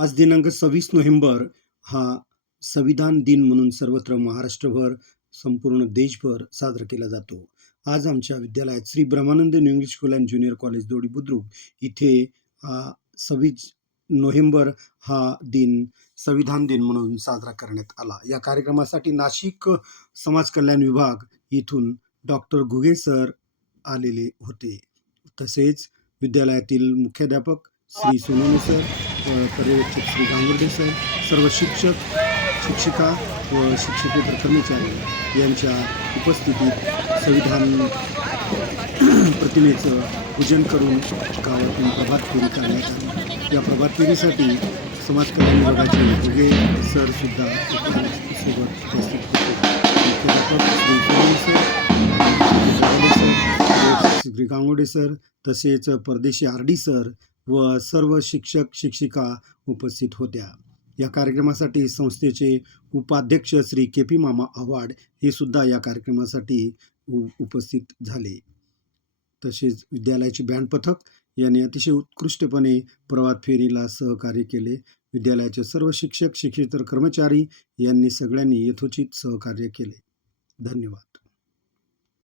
आज दिनांक 26 नोव्हेंबर हा संविधान दिन म्हणून सर्वत्र महाराष्ट्रभर, संपूर्ण देशभर साजरा केला जातो. आज आमच्या विद्यालयात Shri Brahmanand new English school and junior college Dodi Budruk इथे 26 नोव्हेंबर हा दिन संविधान दिन म्हणून साजरा करण्यात आला. या कार्यक्रमासाठी नाशिक समाज कल्याण विभाग इथून डॉक्टर घुगे सर आलेले होते. तसेच विद्यालयातील मुख्याध्यापक श्री सोनवणे सर, पर्यवेक्षक श्री गांगुर्डे सर, सर्व शिक्षक, शिक्षिका व शिक्षकेतर कर्मचारी यांच्या उपस्थितीत संविधान प्रतिमेचं पूजन करून गावातून प्रभात फेरी करण्यात आली. या प्रभात फेरीसाठी समाज कल्याण विभागाचे घुगे सर सुद्धा सोबत उपस्थित होते. मुख्याध्यापक श्री सोनवणे सर, श्री गांगुर्डे सर, तसेच परदेशी RD सर व सर्व शिक्षक शिक्षिका उपस्थित होत्या. या कार्यक्रमासाठी संस्थेचे उपाध्यक्ष श्री KP मामा आव्हाड हे सुद्धा या कार्यक्रमासाठी उपस्थित झाले. तसेच विद्यालयाची बँड पथक यांनी अतिशय उत्कृष्टपणे प्रभात फेरीला सहकार्य केले. विद्यालयाचे सर्व शिक्षक शिक्षकेतर कर्मचारी यांनी सगळ्यांनी यथोचित सहकार्य केले. धन्यवाद.